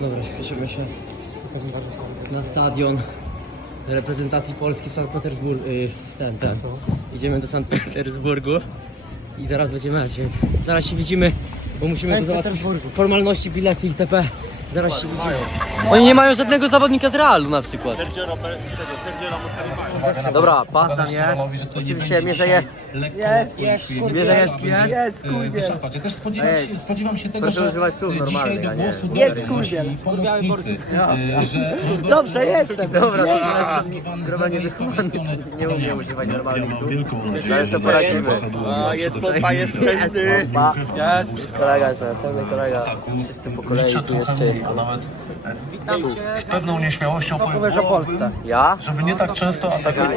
Dobra, śpieszymy się na stadion reprezentacji Polski w Sankt Petersburgu. W ten, ten. Idziemy do Sankt Petersburgu i zaraz będzie mecz, więc zaraz się widzimy, bo musimy tu załatwić formalności, bilety itp. Zaraz się widzimy. Oni nie mają żadnego zawodnika z Realu na przykład. Dobra, pas tam jest. Oczywiście mierzeje. Jest, jest, Bierze jest, jest. Jest, skurwiel. wyszarpać. Ja też spodziewam się, spodziewam się tego, proszę że używać słów e, normalnych, dzisiaj a do nie- głosu Jest pomocnicy, e, że Dobrze, jestem. Dobra, Jest. Groba nie wychowany, nie umie używać normalnych słów. Ale co poradzimy? A jest pompa, jest częsty. Ma. Jest kolega, to następny kolega. Wszyscy po kolei, tu jeszcze jest. Nawet z pewną nieśmiałością powiem, o Polsce. Ja? żeby nie tak często atakować.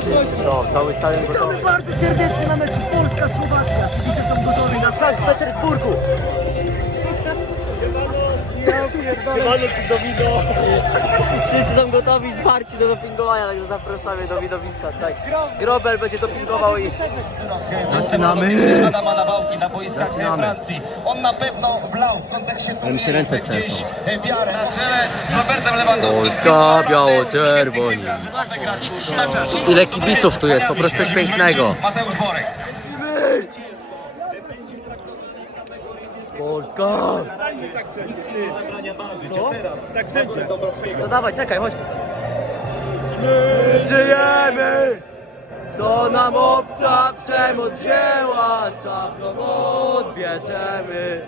Wszyscy są, cały stadion gotowy. Witamy bardzo serdecznie na meczu Polska-Słowacja. Kibice są gotowi na Sankt Petersburgu. Siemano tu Domido. Wszyscy są gotowi, zwarci do dopingowania, także zapraszamy do widowiska. Tak. Grobel będzie dopingował i... Zaczynamy. Adama Nawałki na boiskach. Francji. On na pewno wlał w kontekście mi się ręce gdzieś trzęsą. wiarę na czele z Robertem Lewandowskim. Polska, biało-czerwoni. Ile kibiców tu jest, po prostu coś pięknego. Mateusz Borek. Polska! Tak wszędzie. No dawaj, czekaj, chodź. Żyjemy! Co nam obca przemoc wzięła, szablą odbierzemy.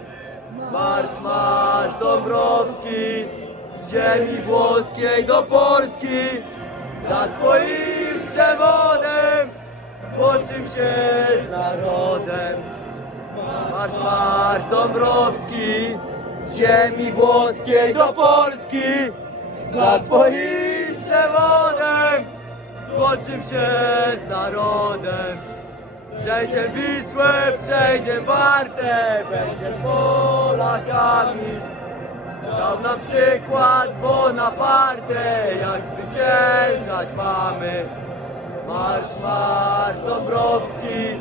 Marsz, marsz Dąbrowski, z ziemi włoskiej do Polski. Za twoim przewodem złączym się z narodem. Marsz, marsz Dąbrowski, z ziemi włoskiej do Polski. Za twoim przewodem złączym się z narodem. Przejdziem Wisłę, przejdziem Wartę, będziemy Polakami. Dał nam przykład Bonaparte, jak zwyciężać mamy. Marsz, marsz Dąbrowski,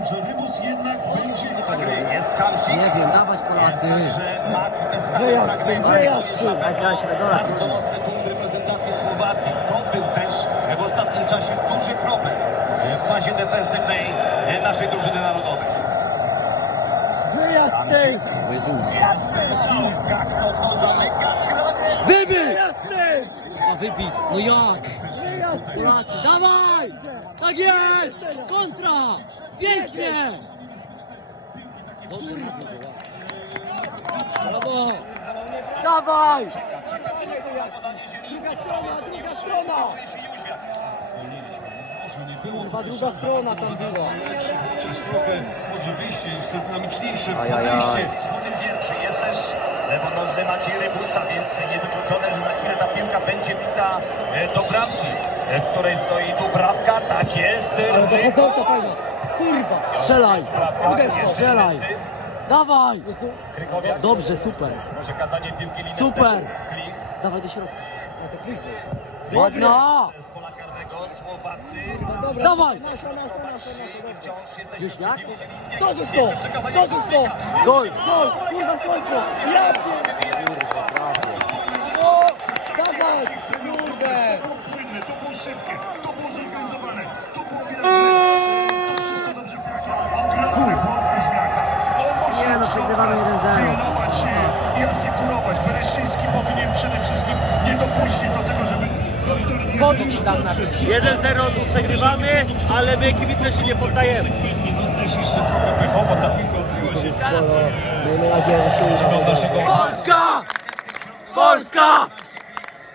że Rybus jednak będzie ta gry. Jest Hamsik. Nie wiem, dawać Polacy. Także Maki te stałe Wyjazd, fragmenty. wyjazd, To jest na pewno wyjazd, wyjazd. Bardzo mocny punkt reprezentacji Słowacji. To był też w ostatnim czasie duży problem w fazie defensywnej naszej drużyny narodowej. Wyjazd Jezus. Jasne, jak to to zamyka w gronie. Wybij! Wyjazd wybij! No jak? Wyjazd! Polacy, dawaj! Tak jest! Kontra! Pięknie! Dobrze, Brawo! Dawaj! Druga strona, druga strona! Druga strona tam była. Chociaż trochę może wyjście jeszcze dynamiczniejsze podejście. Pierwszy jest też lewonożny Maciej Rybusa, więc niewykluczone, że za chwilę ta piłka będzie bita e, do bramki, w której stoi Dubrawka. Tak jest. Ale do fajna. Kurwa! Strzelaj! Dubrawka jest Strzelaj! Dawaj! Krychowiak. Dobrze, super! Przekazanie piłki Linetę. Super. Klich. Dawaj do środka. No to kliknij. Ładna! Z pola karnego Słowacy. Dobra. Dawaj! Nasza, nasza, nasza, nasza. Wciąż jesteśmy Już przy jak? piłce. To Jeszcze to! przekazanie. Gol! Gol! Kurwa, końcu! Ja pier... O! Dawaj! Kurde! To było płynne, to było szybkie, to było zorganizowane, to było widać, że to wszystko dobrze funkcjonowało. Ogromny błąd Jóźwiaka. On no, od środka przegrywamy 1-0. pilnować e, i asekurować. Bereszyński powinien przede wszystkim nie dopuścić do tego, żeby koridor nie Podnieś tam na 1-0 tu przegrywamy, ale my kibice się nie poddajemy. No też jeszcze trochę pechowo ta piłka odbiła się Miejmy nadzieję, że się uda. od naszego... Polska! Polska!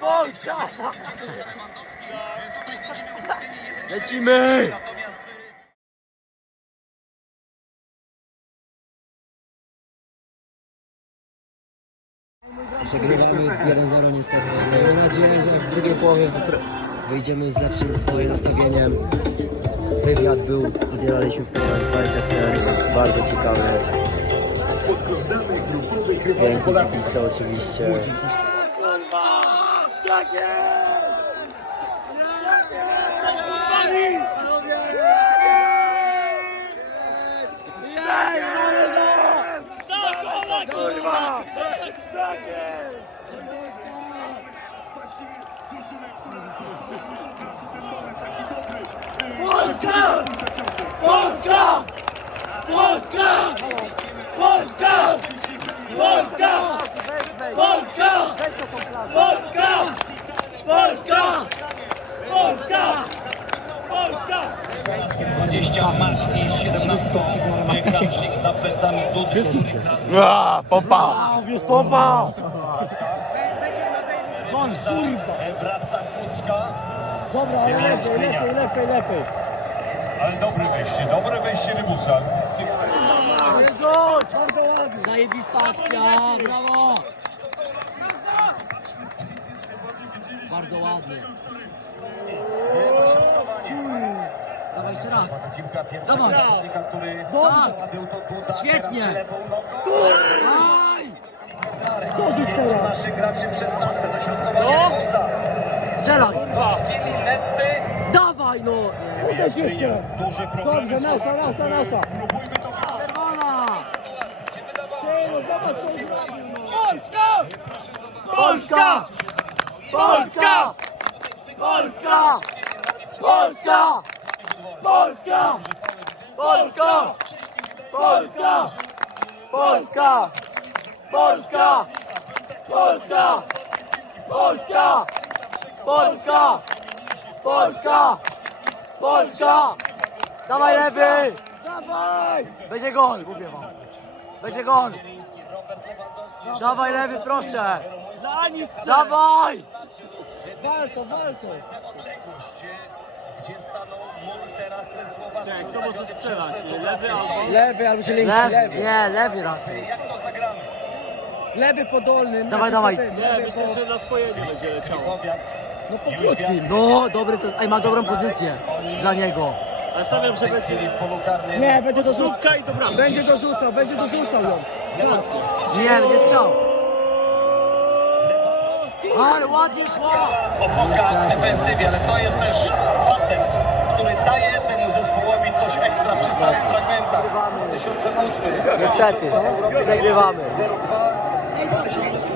Polska! Lecimy! Przegrywamy 1-0 niestety. Mamy nadzieję, że w drugiej połowie wyjdziemy z lepszym swoim nastawieniem. Wywiad był, udzielaliśmy w programie Fight FM, więc bardzo ciekawy. Piękni kibice oczywiście. Kurwa! Tak jest! Właściwie drużyny, która szuka ten moment taki dobry. Polska! Polska! Polska! Polska! Polska! 20 mach i 17 Kamszik za plecami Dudko. Wszystkich Pompa! Jest pompa! Wraca Kucka. Dobra, lepiej, lepiej, lepiej, lepiej. Ale dobre wejście, dobre wejście Rybusa. Zajebista akcja, brawo! Bardzo ładnie. Dośrodkowanie. Dawaj jeszcze raz. Pierwsza Dawaj. zawodnika, który Tak. był to Duda, Świetnie. teraz lewą nogą. Aj! Pięciu naszych graczy w 16, dośrodkowanie Rybusa. Strzelaj! Skili Netty. Dawaj no! Uderz jeszcze. Duże problemy Dobrze, nasza, Słowaków. nasza, nasza. Próbujmy to wykorzystać. Czerwona! Gdzie wydawało Ty, się, no zobacz, co zrobił. no. Polska! Polska! Polska! Polska! Polska! Polska! Polska! Polska! Polska! Polska! Polska! Polska! Polska! Polska! Polska! Dawaj lewy! Dawaj! Będzie gol, mówię wam. Będzie gol. Dawaj lewy, proszę. Za nic, Dawaj! Walto, walto. Gdzie stanął mur teraz ze Słowacją. kto może strzelać? Lewy albo- Lewy albo zieleński, Lewy, lewy. nie, lewy raczej. Jak to zagramy? Lewy po dolnym. Dawaj, lewy dawaj. po tym, Nie, lewy myślę, po- że na spojenie będzie leciało. No po krótkim. No, dobry to. Ej, ma dobrą pozycję dla niego. Ale stawiam, że będzie w polu karnym. Nie, będzie dorzucał. Zróbka i to bramka. Będzie dorzucał, będzie dorzucał ją. Lewandowski. Nie, będzie strzał. Ale ładnie szło. Opoka w defensywie, ale to jest też facet, który daje temu zespołowi coś ekstra przy stałych fragmentach. 2008. Niestety. 02. 2016